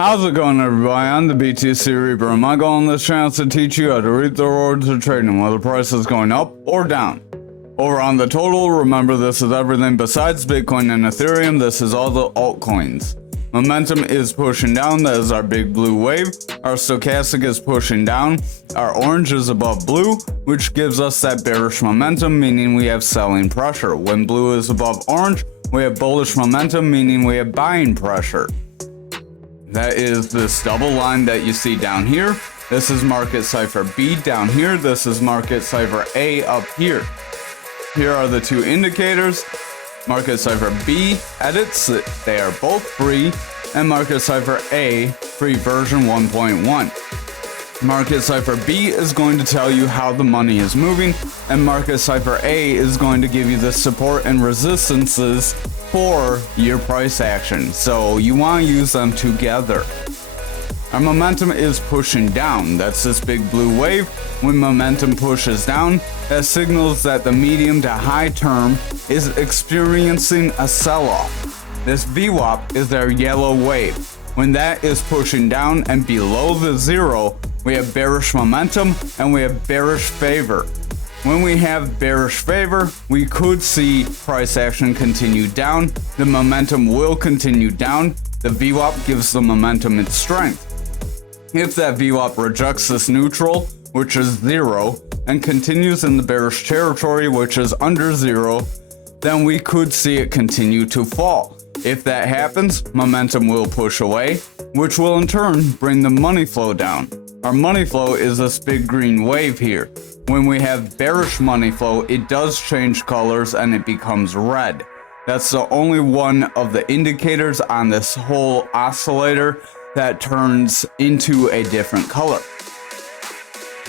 How's it going, everybody? I'm the BTC Reaper, and my goal on this channel is to teach you how to read the rewards of trading, whether price is going up or down. Over on the total, remember this is everything besides Bitcoin and Ethereum. This is all the altcoins. Momentum is pushing down, that is our big blue wave. Our stochastic is pushing down. Our orange is above blue, which gives us that bearish momentum, meaning we have selling pressure. When blue is above orange, we have bullish momentum, meaning we have buying pressure. That is this double line that you see down here. This is market cipher B down here. This is market cipher A up here. Here are the two indicators. Market cipher B edits, they are both free, and market cipher A free version 1.1. Market cipher B is going to tell you how the money is moving, and market cipher A is going to give you the support and resistances for your price action. So you want to use them together. Our momentum is pushing down. That's this big blue wave. When momentum pushes down, that signals that the medium to high term is experiencing a sell-off. This VWAP is their yellow wave. When that is pushing down and below the zero, we have bearish momentum and we have bearish favor. When we have bearish favor, we could see price action continue down. The momentum will continue down. The VWAP gives the momentum its strength. If that VWAP rejects this neutral, which is zero, and continues in the bearish territory, which is under zero, then we could see it continue to fall. If that happens, momentum will push away, which will in turn bring the money flow down. Our money flow is this big green wave here. When we have bearish money flow, it does change colors and it becomes red. That's the only one of the indicators on this whole oscillator that turns into a different color.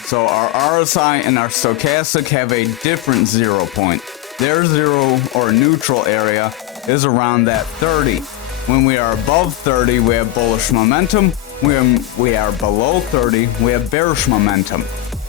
So our RSI and our stochastic have a different 0 point. Their zero or neutral area is around that 30. When we are above 30, we have bullish momentum. When we are below 30, we have bearish momentum.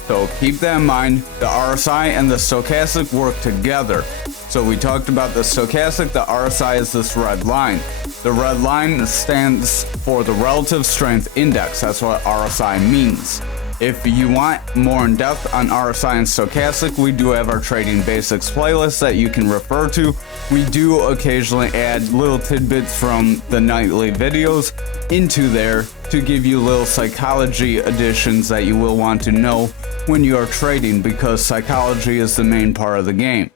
So keep that in mind. The RSI and the stochastic work together. So we talked about the stochastic. The RSI is this red line. The red line stands for the relative strength index. That's what RSI means. If you want more in depth on RSI and stochastic, we do have our trading basics playlist that you can refer to. We do occasionally add little tidbits from the nightly videos into there to give you little psychology additions that you will want to know when you are trading, because psychology is the main part of the game.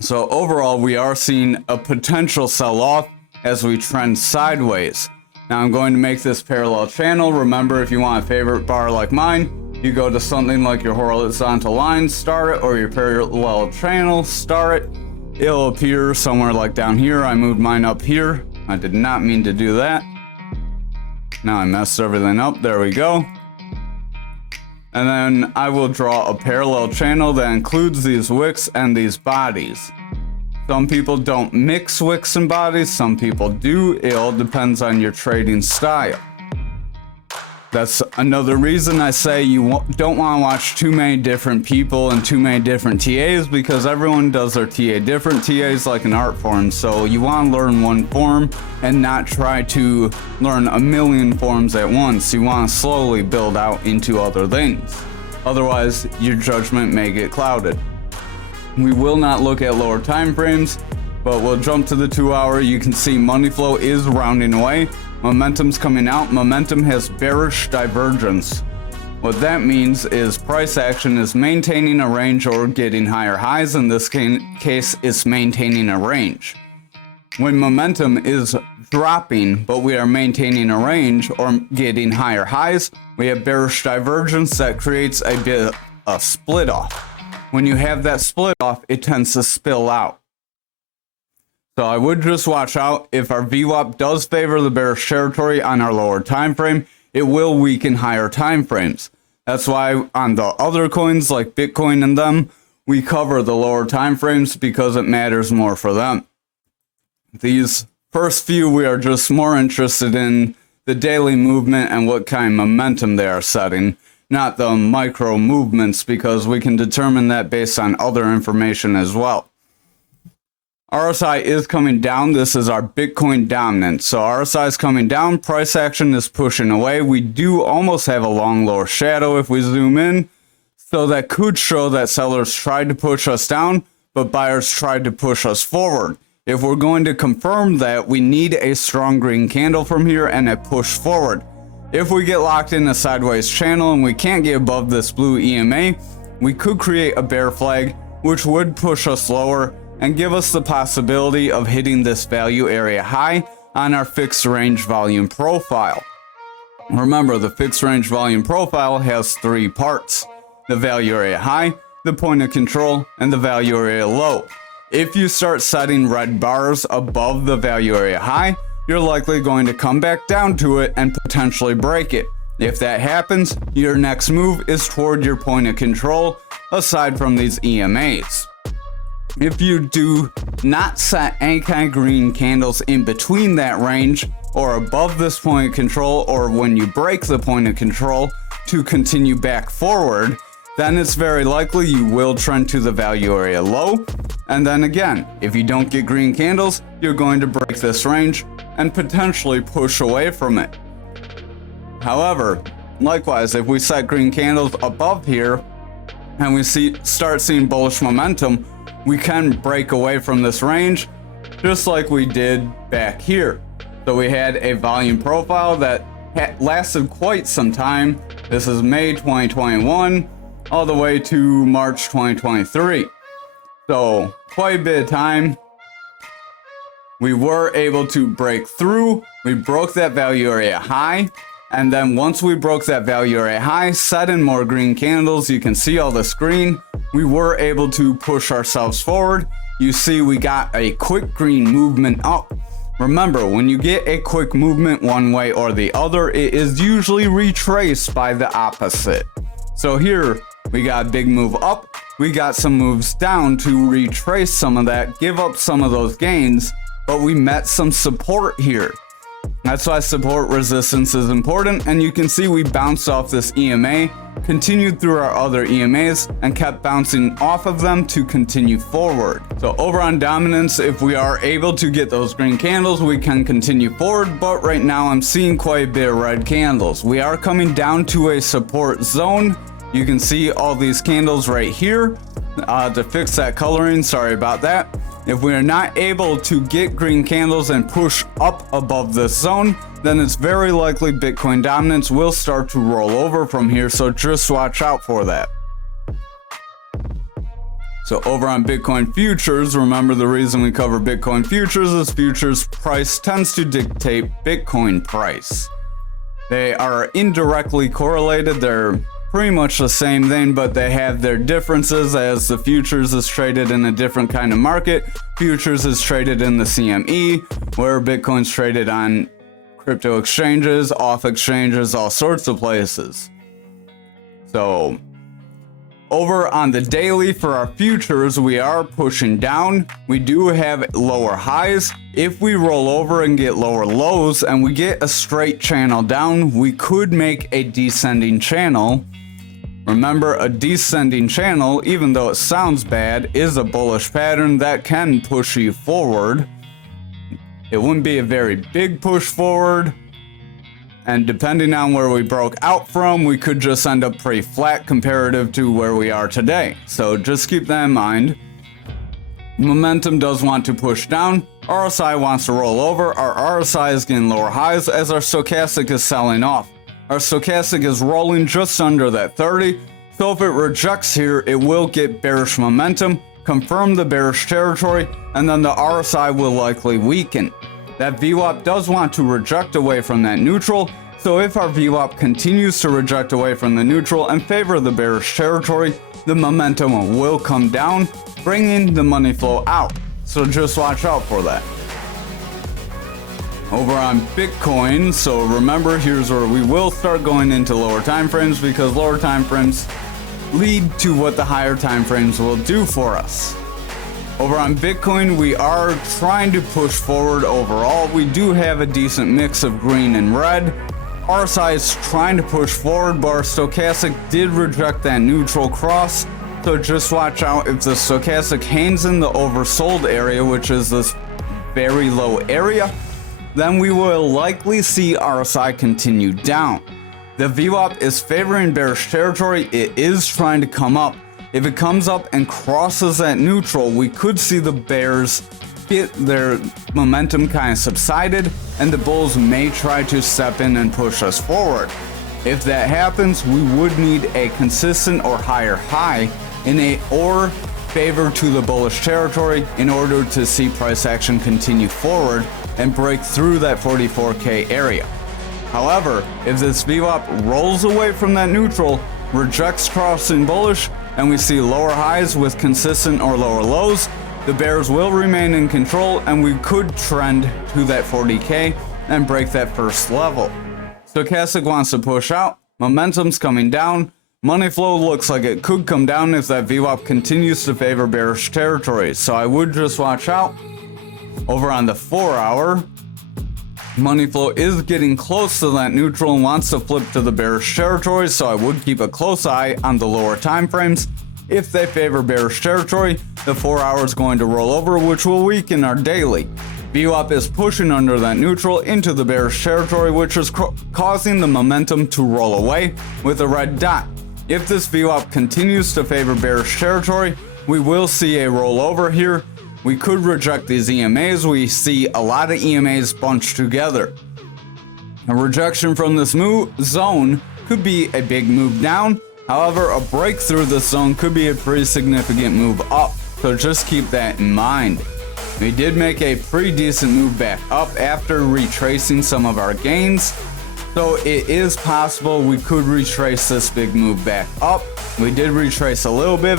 So overall, we are seeing a potential sell-off as we trend sideways. Now I'm going to make this parallel channel. Remember, if you want a favorite bar like mine, you go to something like your horizontal line, star it, or your parallel channel, star it. It'll appear somewhere like down here. I moved mine up here. I did not mean to do that. Now I messed everything up. There we go. And then I will draw a parallel channel that includes these wicks and these bodies. Some people don't mix wicks and bodies, some people do. It all depends on your trading style. That's another reason I say you don't want to watch too many different people and too many different TAs, because everyone does their TA different. TA is like an art form, so you want to learn one form and not try to learn a million forms at once. You want to slowly build out into other things. Otherwise, your judgment may get clouded. We will not look at lower time frames, but we'll jump to the 2 hour. You can see money flow is rounding away. Momentum's coming out. Momentum has bearish divergence. What that means is price action is maintaining a range or getting higher highs. In this case, it's maintaining a range. When momentum is dropping, but we are maintaining a range or getting higher highs, we have bearish divergence that creates a bit of a split off. When you have that split off, it tends to spill out. So I would just watch out. If our VWAP does favor the bearish territory on our lower time frame, it will weaken higher time frames. That's why on the other coins like Bitcoin and them, we cover the lower time frames because it matters more for them. These first few, we are just more interested in the daily movement and what kind of momentum they are setting, not the micro movements, because we can determine that based on other information as well. RSI is coming down. This is our Bitcoin dominance. So RSI is coming down. Price action is pushing away. We do almost have a long lower shadow if we zoom in. So that could show that sellers tried to push us down, but buyers tried to push us forward. If we're going to confirm that, we need a strong green candle from here and a push forward. If we get locked in a sideways channel and we can't get above this blue EMA, we could create a bear flag, which would push us lower and give us the possibility of hitting this value area high on our fixed range volume profile. Remember, the fixed range volume profile has 3 parts: the value area high, the point of control, and the value area low. If you start setting red bars above the value area high, you're likely going to come back down to it and potentially break it. If that happens, your next move is toward your point of control, aside from these EMAs. If you do not set any kind of green candles in between that range or above this point of control, or when you break the point of control to continue back forward, then it's very likely you will trend to the value area low. And then again, if you don't get green candles, you're going to break this range and potentially push away from it. However, likewise, if we set green candles above here and we start seeing bullish momentum, we can break away from this range just like we did back here. So we had a volume profile that lasted quite some time. This is May 2021 all the way to March 2023. So quite a bit of time. We were able to break through. We broke that value area high. And then once we broke that value area high, set in more green candles, you can see all this green, we were able to push ourselves forward. You see we got a quick green movement up. Remember, when you get a quick movement one way or the other, it is usually retraced by the opposite. So here we got a big move up, we got some moves down to retrace some of that, give up some of those gains, but we met some support here. That's why support resistance is important, and you can see we bounced off this EMA, continued through our other EMAs, and kept bouncing off of them to continue forward. So over on dominance, if we are able to get those green candles, we can continue forward, but right now I'm seeing quite a bit of red candles. We are coming down to a support zone. You can see all these candles right here. To fix that coloring, sorry about that. If we are not able to get green candles and push up above this zone, then it's very likely Bitcoin dominance will start to roll over from here, so just watch out for that. So over on Bitcoin futures, remember the reason we cover Bitcoin futures is futures price tends to dictate Bitcoin price. They are indirectly correlated. They're pretty much the same thing, but they have their differences, as the futures is traded in a different kind of market. Futures is traded in the CME, where Bitcoin's traded on crypto exchanges, off exchanges, all sorts of places. So over on the daily for our futures, we are pushing down. We do have lower highs. If we roll over and get lower lows and we get a straight channel down, we could make a descending channel. Remember, a descending channel, even though it sounds bad, is a bullish pattern that can push you forward. It wouldn't be a very big push forward, and depending on where we broke out from, we could just end up pretty flat comparative to where we are today. So just keep that in mind. Momentum does want to push down. RSI wants to roll over. Our RSI is getting lower highs as our stochastic is selling off. Our stochastic is rolling just under that 30, so if it rejects here, it will get bearish momentum, confirm the bearish territory, and then the RSI will likely weaken. That VWAP does want to reject away from that neutral, so if our VWAP continues to reject away from the neutral and favor the bearish territory, the momentum will come down, bringing the money flow out. So just watch out for that. Over on Bitcoin, so remember, here's where we will start going into lower time frames, because lower time frames lead to what the higher time frames will do for us. Over on Bitcoin, we are trying to push forward overall. We do have a decent mix of green and red. RSI is trying to push forward, but our stochastic did reject that neutral cross So just watch out if the stochastic hangs in the oversold area, which is this very low area, then we will likely see RSI continue down. The VWAP is favoring bearish territory. It is trying to come up. If it comes up and crosses that neutral, we could see the bears get their momentum kind of subsided, and the bulls may try to step in and push us forward. If that happens, we would need a consistent or higher high in a or favor to the bullish territory in order to see price action continue forward and break through that 44K area. However, if this VWAP rolls away from that neutral, rejects crossing bullish, and we see lower highs with consistent or lower lows, the bears will remain in control and we could trend to that 40K and break that first level. Stochastic wants to push out, momentum's coming down, money flow looks like it could come down if that VWAP continues to favor bearish territory, so I would just watch out. Over on the 4 hour, money flow is getting close to that neutral and wants to flip to the bearish territory, so I would keep a close eye on the lower time frames. If they favor bearish territory, the 4 hour is going to roll over, which will weaken our daily. VWAP is pushing under that neutral into the bearish territory, which is causing the momentum to roll away with a red dot. If this VWAP continues to favor bearish territory, we will see a rollover here. We could reject these EMAs. We see a lot of EMAs bunched together. A rejection from this zone could be a big move down. However, a break through this zone could be a pretty significant move up. So just keep that in mind. We did make a pretty decent move back up after retracing some of our gains. So it is possible we could retrace this big move back up. We did retrace a little bit,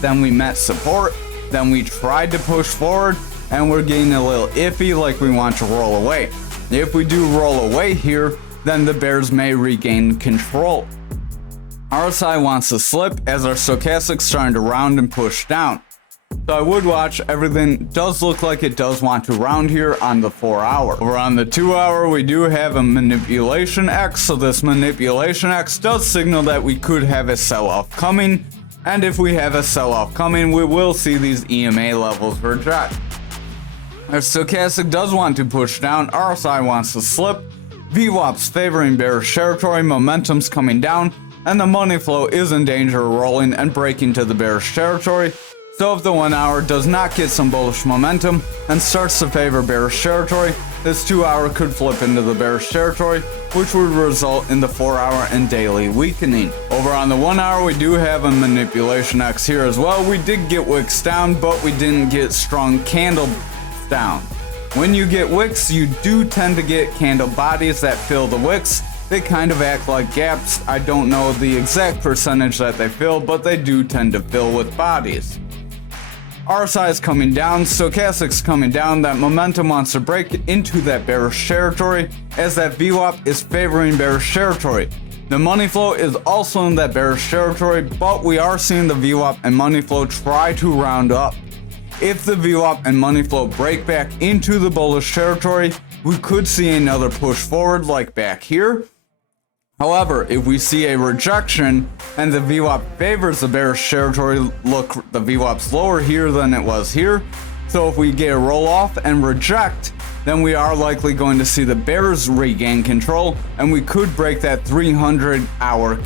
then we met support, then we tried to push forward, and we're getting a little iffy, like we want to roll away. If we do roll away here, then the bears may regain control. RSI wants to slip as our stochastic's starting to round and push down. So I would watch. Everything does look like it does want to round here on the 4 hour. Over on the 2 hour, we do have a manipulation X. So this manipulation X does signal that we could have a sell-off coming. And if we have a sell-off coming, we will see these EMA levels reject. Our stochastic does want to push down. RSI wants to slip. VWAP's favoring bearish territory. Momentum's coming down. And the money flow is in danger of rolling and breaking to the bearish territory. So if the 1 hour does not get some bullish momentum and starts to favor bearish territory, this 2 hour could flip into the bearish territory, which would result in the 4 hour and daily weakening. Over on the 1 hour, we do have a manipulation X here as well. We did get wicks down, but we didn't get strong candle down. When you get wicks, you do tend to get candle bodies that fill the wicks. They kind of act like gaps. I don't know the exact percentage that they fill, but they do tend to fill with bodies. RSI is coming down, stochastic's coming down, that momentum wants to break into that bearish territory as that VWAP is favoring bearish territory. The money flow is also in that bearish territory, but we are seeing the VWAP and money flow try to round up. If the VWAP and money flow break back into the bullish territory, we could see another push forward like back here. However, if we see a rejection and the VWAP favors the bearish territory, look, the VWAP's lower here than it was here. So if we get a roll off and reject, then we are likely going to see the bears regain control and we could break that 300 hour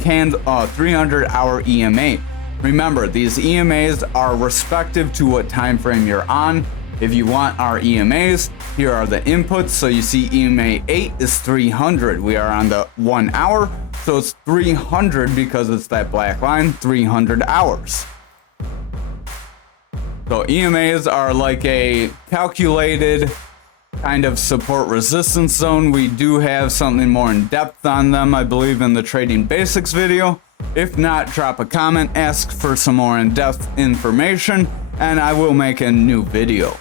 EMA. Remember, these EMAs are respective to what time frame you're on. If you want our EMAs, here are the inputs. So you see EMA 8 is 300. We are on the 1 hour, so it's 300 because it's that black line, 300 hours. So EMAs are like a calculated kind of support resistance zone. We do have something more in depth on them, I believe, in the trading basics video. If not, drop a comment, ask for some more in-depth information, and I will make a new video.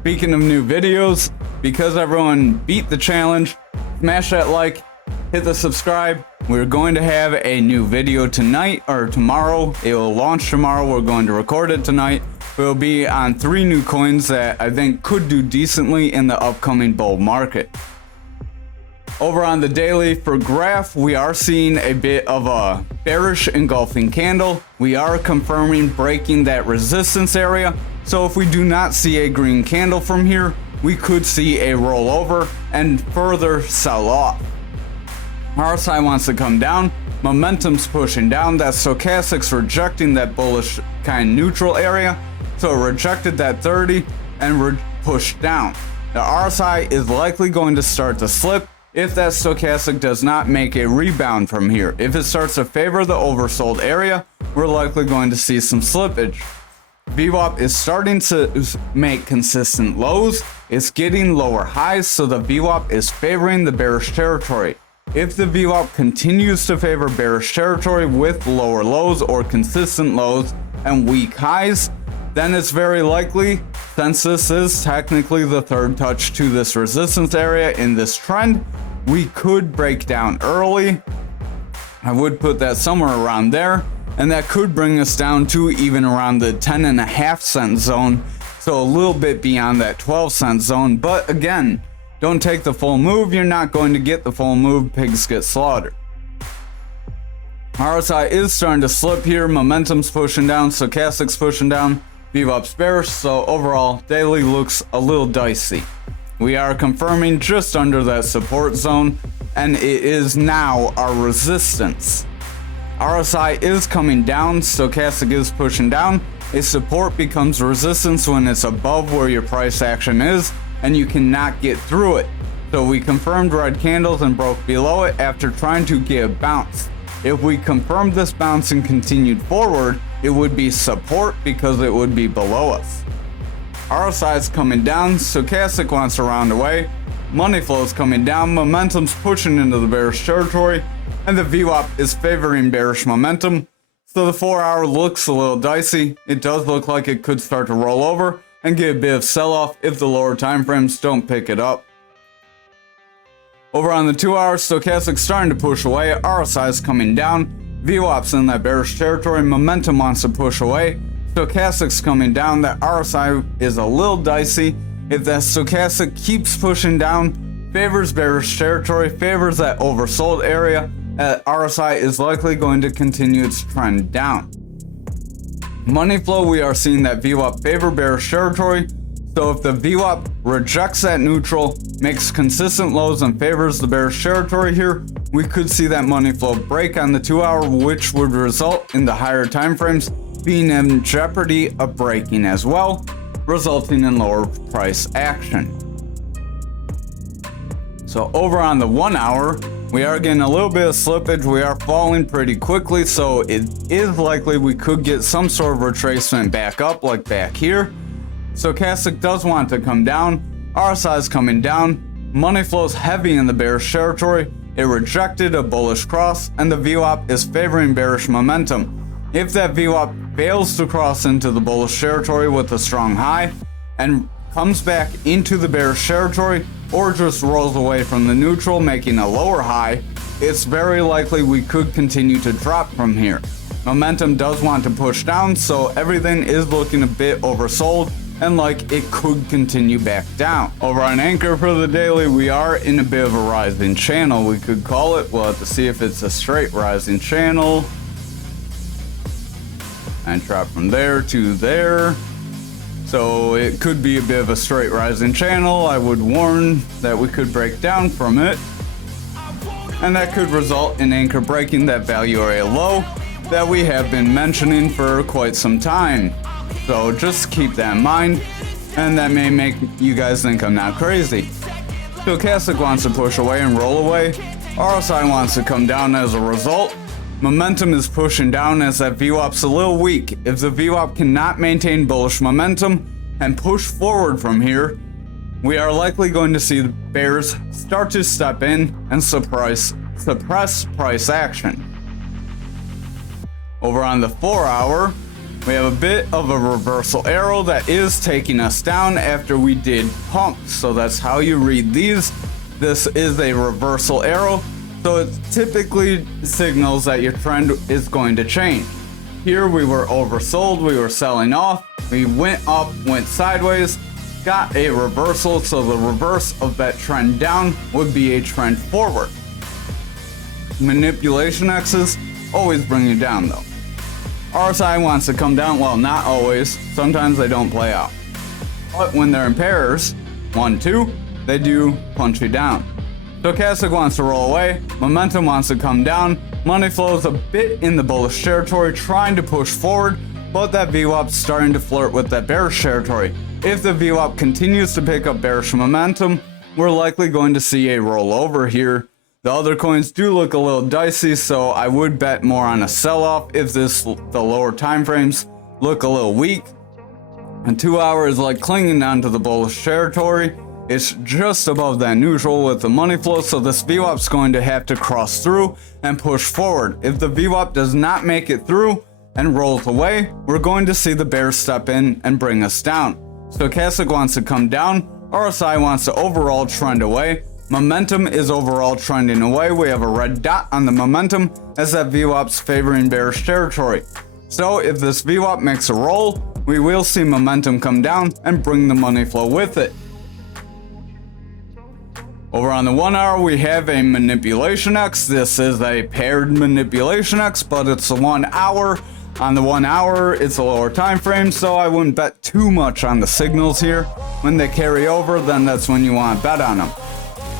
Speaking of new videos, because everyone beat the challenge, smash that like, hit the subscribe. We're going to have a new video tonight or tomorrow. It will launch tomorrow. We're going to record it tonight. We'll be on 3 new coins that I think could do decently in the upcoming bull market. Over on the daily for graph, we are seeing a bit of a bearish engulfing candle. We are confirming breaking that resistance area. So if we do not see a green candle from here, we could see a rollover and further sell off. RSI wants to come down. Momentum's pushing down. That stochastic's rejecting that bullish kind neutral area. So it rejected that 30 and pushed down. The RSI is likely going to start to slip if that stochastic does not make a rebound from here. If it starts to favor the oversold area, we're likely going to see some slippage. VWAP is starting to make consistent lows. It's getting lower highs, so the VWAP is favoring the bearish territory. If the VWAP continues to favor bearish territory with lower lows or consistent lows and weak highs, then it's very likely, since this is technically the third touch to this resistance area in this trend, we could break down early. I would put that somewhere around there, and that could bring us down to even around the 10.5 cent zone, so a little bit beyond that 12 cent zone. But again, don't take the full move. You're not going to get the full move. Pigs get slaughtered. RSI is starting to slip here. Momentum's pushing down. Stochastic's pushing down. VWAP's bearish, so overall, daily looks a little dicey. We are confirming just under that support zone, and it is now our resistance. RSI is coming down. Stochastic is pushing down. A support becomes resistance when it's above where your price action is, and you cannot get through it. So we confirmed red candles and broke below it after trying to get a bounce. If we confirmed this bounce and continued forward, it would be support because it would be below us. RSI is coming down. Stochastic wants to round away. Money flow is coming down. Momentum's pushing into the bearish territory, and the VWAP is favoring bearish momentum. So the 4-hour looks a little dicey. It does look like it could start to roll over and get a bit of sell-off if the lower time frames don't pick it up. Over on the 2-hour, stochastic's starting to push away. RSI is coming down. VWAP's in that bearish territory. Momentum wants to push away. Stochastic's coming down. That RSI is a little dicey. If that stochastic keeps pushing down, favors bearish territory, favors that oversold area, RSI is likely going to continue its trend down. Money flow, we are seeing that VWAP favor bearish territory. So if the VWAP rejects that neutral, makes consistent lows and favors the bearish territory here, we could see that money flow break on the 2-hour, which would result in the higher time frames being in jeopardy of breaking as well, resulting in lower price action. So over on the 1-hour, we are getting a little bit of slippage. We are falling pretty quickly, so it is likely we could get some sort of retracement back up, like back here. Stochastic does want to come down. RSI is coming down. Money flows heavy in the bearish territory. It rejected a bullish cross, and the VWAP is favoring bearish momentum. If that VWAP fails to cross into the bullish territory with a strong high and comes back into the bearish territory, or just rolls away from the neutral making a lower high, it's very likely we could continue to drop from here. Momentum does want to push down, so everything is looking a bit oversold and like it could continue back down. Over on Anchor for the daily, we are in a bit of a rising channel, we could call it. We'll have to see if it's a straight rising channel. And drop from there to there. So it could be a bit of a straight rising channel. I would warn that we could break down from it, and that could result in Anchor breaking that value area low that we have been mentioning for quite some time. So just keep that in mind, and that may make you guys think I'm not crazy. Stochastic wants to push away and roll away. RSI wants to come down as a result. Momentum is pushing down as that VWAP's a little weak. If the VWAP cannot maintain bullish momentum and push forward from here, we are likely going to see the bears start to step in and suppress price action. Over on the 4-hour, we have a bit of a reversal arrow that is taking us down after we did pump. So that's how you read these. This is a reversal arrow. So it typically signals that your trend is going to change. Here we were oversold, we were selling off, we went up, went sideways, got a reversal, so the reverse of that trend down would be a trend forward. Manipulation X's always bring you down though. RSI wants to come down, well, not always, sometimes they don't play out. But when they're in pairs, 1, 2, they do punch you down. Stochastic wants to roll away, momentum wants to come down, money flow is a bit in the bullish territory trying to push forward, but that VWAP's starting to flirt with that bearish territory. If the VWAP continues to pick up bearish momentum, we're likely going to see a rollover here. The other coins do look a little dicey, so I would bet more on a sell-off if the lower time frames look a little weak. And 2 hours like clinging down to the bullish territory. It's just above that neutral with the money flow, so this VWAP's going to have to cross through and push forward. If the VWAP does not make it through and rolls away, we're going to see the bears step in and bring us down. Stochastic wants to come down, RSI wants to overall trend away, momentum is overall trending away. We have a red dot on the momentum as that VWAP's favoring bearish territory. So if this VWAP makes a roll, we will see momentum come down and bring the money flow with it. Over on the 1 hour, we have a manipulation X. This is a paired manipulation X, but it's the 1 hour. On the 1 hour, it's a lower time frame, so I wouldn't bet too much on the signals here. When they carry over, then that's when you want to bet on them.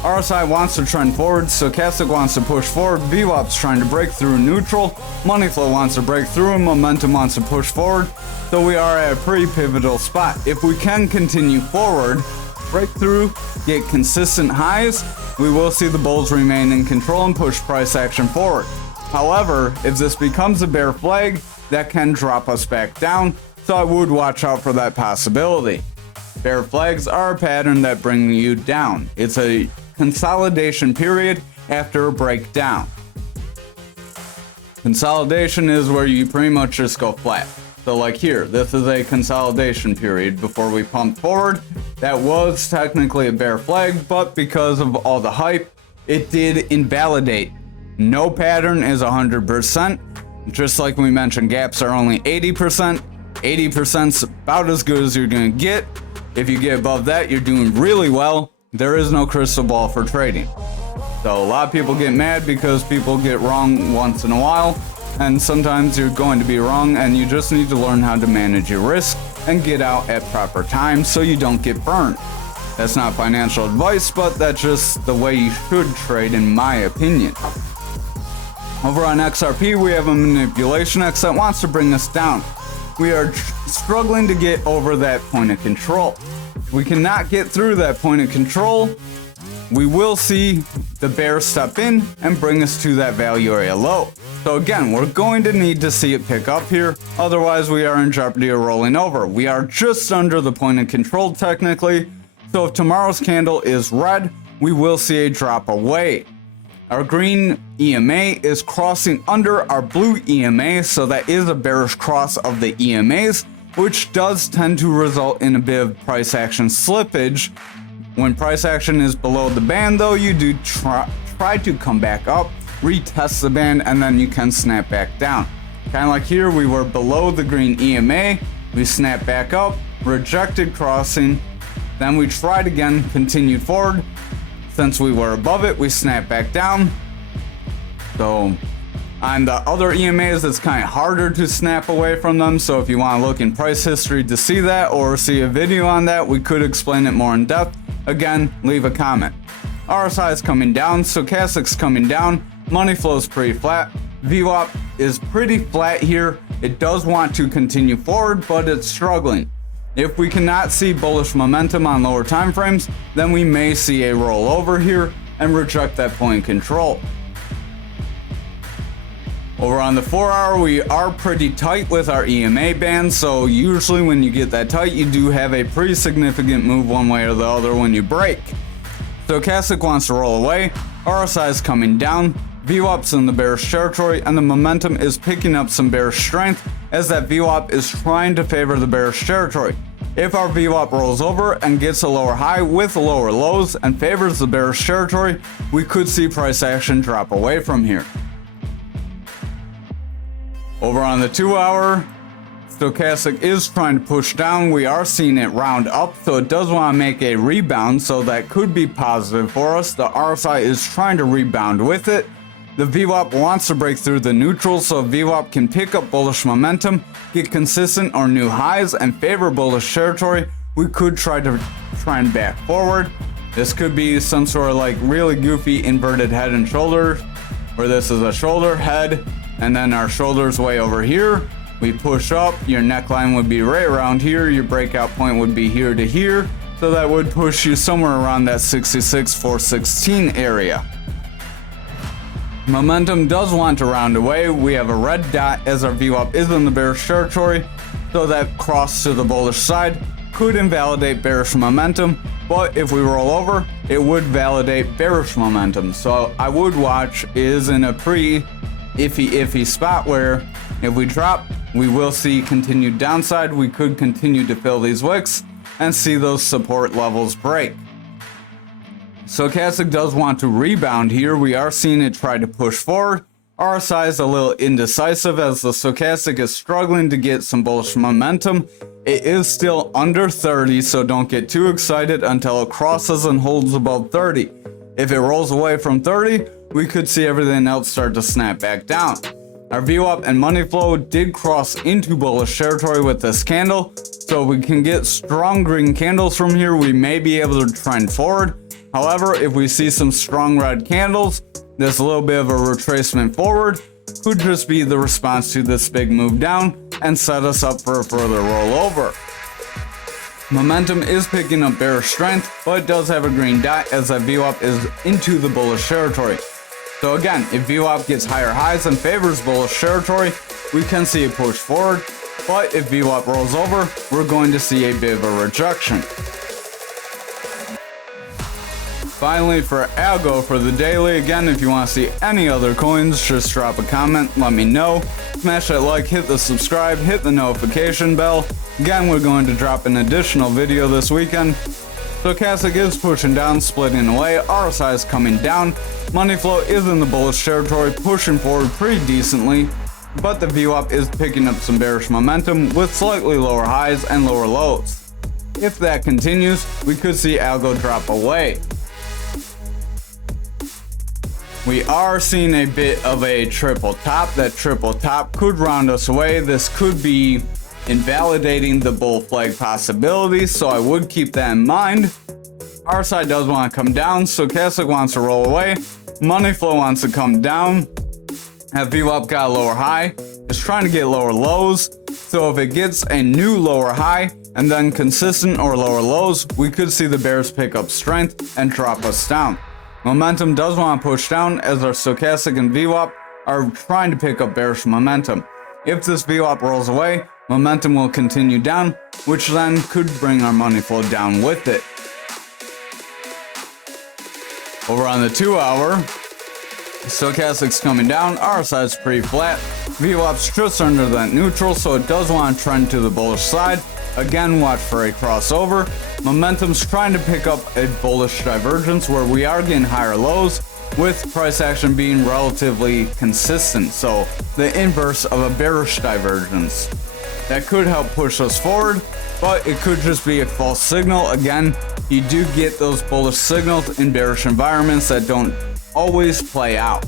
RSI wants to trend forward, Stochastic wants to push forward, VWAP's trying to break through neutral, money flow wants to break through, and momentum wants to push forward. So we are at a pretty pivotal spot. If we can continue forward, break through, get consistent highs, we will see the bulls remain in control and push price action forward. However, if this becomes a bear flag, that can drop us back down, so I would watch out for that possibility. Bear flags are a pattern that bring you down. It's a consolidation period after a breakdown. Consolidation is where you pretty much just go flat. So like here, this is a consolidation period before we pump forward. That was technically a bear flag, but because of all the hype, it did invalidate. No pattern is 100%. Just like we mentioned, gaps are only 80%. 80%'s about as good as you're gonna get. If you get above that, you're doing really well. There is no crystal ball for trading. So a lot of people get mad because people get wrong once in a while, and sometimes you're going to be wrong, and you just need to learn how to manage your risk and get out at proper times so you don't get burned. That's not financial advice, but that's just the way you should trade in my opinion. Over on XRP, we have a manipulation X that wants to bring us down. We are struggling to get over that point of control. If we cannot get through that point of control, we will see the bear step in and bring us to that value area low. So again, we're going to need to see it pick up here, otherwise we are in jeopardy of rolling over. We are just under the point of control technically, so if tomorrow's candle is red, we will see a drop away. Our green EMA is crossing under our blue EMA, so that is a bearish cross of the EMAs, which does tend to result in a bit of price action slippage. When price action is below the band though, you do try to come back up, retest the band, and then you can snap back down. Kind of like here, we were below the green EMA, we snapped back up, rejected crossing, then we tried again, continued forward. Since we were above it, we snapped back down. So on the other EMAs, it's kind of harder to snap away from them. So if you want to look in price history to see that or see a video on that, we could explain it more in depth. Again, leave a comment. RSI is coming down, Stochastic's coming down, money flow is pretty flat. VWAP is pretty flat here. It does want to continue forward, but it's struggling. If we cannot see bullish momentum on lower time frames, then we may see a rollover here and reject that point of control. Over on the 4 hour, we are pretty tight with our EMA band, so usually when you get that tight, you do have a pretty significant move one way or the other when you break. Stochastic wants to roll away, RSI is coming down, VWAP's in the bearish territory, and the momentum is picking up some bearish strength as that VWAP is trying to favor the bearish territory. If our VWAP rolls over and gets a lower high with lower lows and favors the bearish territory, we could see price action drop away from here. Over on the 2 hour, Stochastic is trying to push down. We are seeing it round up, so it does want to make a rebound, so that could be positive for us. The RSI is trying to rebound with it. The VWAP wants to break through the neutral, so VWAP can pick up bullish momentum, get consistent or new highs, and favor bullish territory. We could try and back forward. This could be some sort of like really goofy inverted head and shoulder, where this is a shoulder, head, and then our shoulders way over here. We push up, your neckline would be right around here, your breakout point would be here to here, so that would push you somewhere around that 66,416 area. Momentum does want to round away. We have a red dot as our VWAP is in the bearish territory, so that cross to the bullish side could invalidate bearish momentum, but if we roll over, it would validate bearish momentum. So I would watch is in a pretty iffy spot where if we drop, we will see continued downside. We could continue to fill these wicks and see those support levels break. Stochastic does want to rebound here. We are seeing it try to push forward. RSI is a little indecisive as the Stochastic is struggling to get some bullish momentum. It is still under 30, so don't get too excited until it crosses and holds above 30. If it rolls away from 30, we could see everything else start to snap back down. Our VWAP and money flow did cross into bullish territory with this candle, so we can get strong green candles from here. We may be able to trend forward. However, if we see some strong red candles, this little bit of a retracement forward could just be the response to this big move down and set us up for a further rollover. Momentum is picking up bearish strength, but it does have a green dot as that VWAP is into the bullish territory. So again, if VWAP gets higher highs and favors bullish territory, we can see a push forward, but if VWAP rolls over, we're going to see a bit of a rejection. Finally, for algo for the daily, again, if you want to see any other coins, just drop a comment, let me know. Smash that like, hit the subscribe, hit the notification bell. Again, we're going to drop an additional video this weekend. Stochastic is pushing down, splitting away, RSI is coming down, money flow is in the bullish territory, pushing forward pretty decently, but the VWAP is picking up some bearish momentum with slightly lower highs and lower lows. If that continues, we could see algo drop away. We are seeing a bit of a triple top. That triple top could round us away. This could be invalidating the bull flag possibility, so I would keep that in mind. RSI does want to come down, Stochastic wants to roll away, money flow wants to come down. That VWAP got a lower high, it's trying to get lower lows, so if it gets a new lower high and then consistent or lower lows, we could see the bears pick up strength and drop us down. Momentum does want to push down as our Stochastic and VWAP are trying to pick up bearish momentum. If this VWAP rolls away, momentum will continue down, which then could bring our money flow down with it. Over on the 2 hour, Stochastic's coming down, RSI is pretty flat, VWAP's just under that neutral, so it does want to trend to the bullish side. Again, watch for a crossover. Momentum's trying to pick up a bullish divergence where we are getting higher lows, with price action being relatively consistent, so the inverse of a bearish divergence. That could help push us forward, but it could just be a false signal. Again, you do get those bullish signals in bearish environments that don't always play out.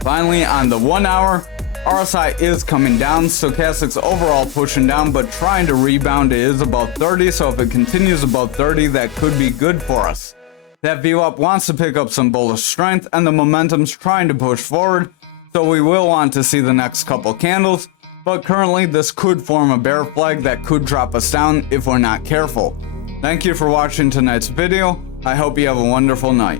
Finally, on the 1 hour, RSI is coming down, Stochastic's overall pushing down, but trying to rebound. It is above 30, so if it continues above 30, that could be good for us. That VWAP wants to pick up some bullish strength, and the momentum's trying to push forward, so we will want to see the next couple candles, but currently this could form a bear flag that could drop us down if we're not careful. Thank you for watching tonight's video. I hope you have a wonderful night.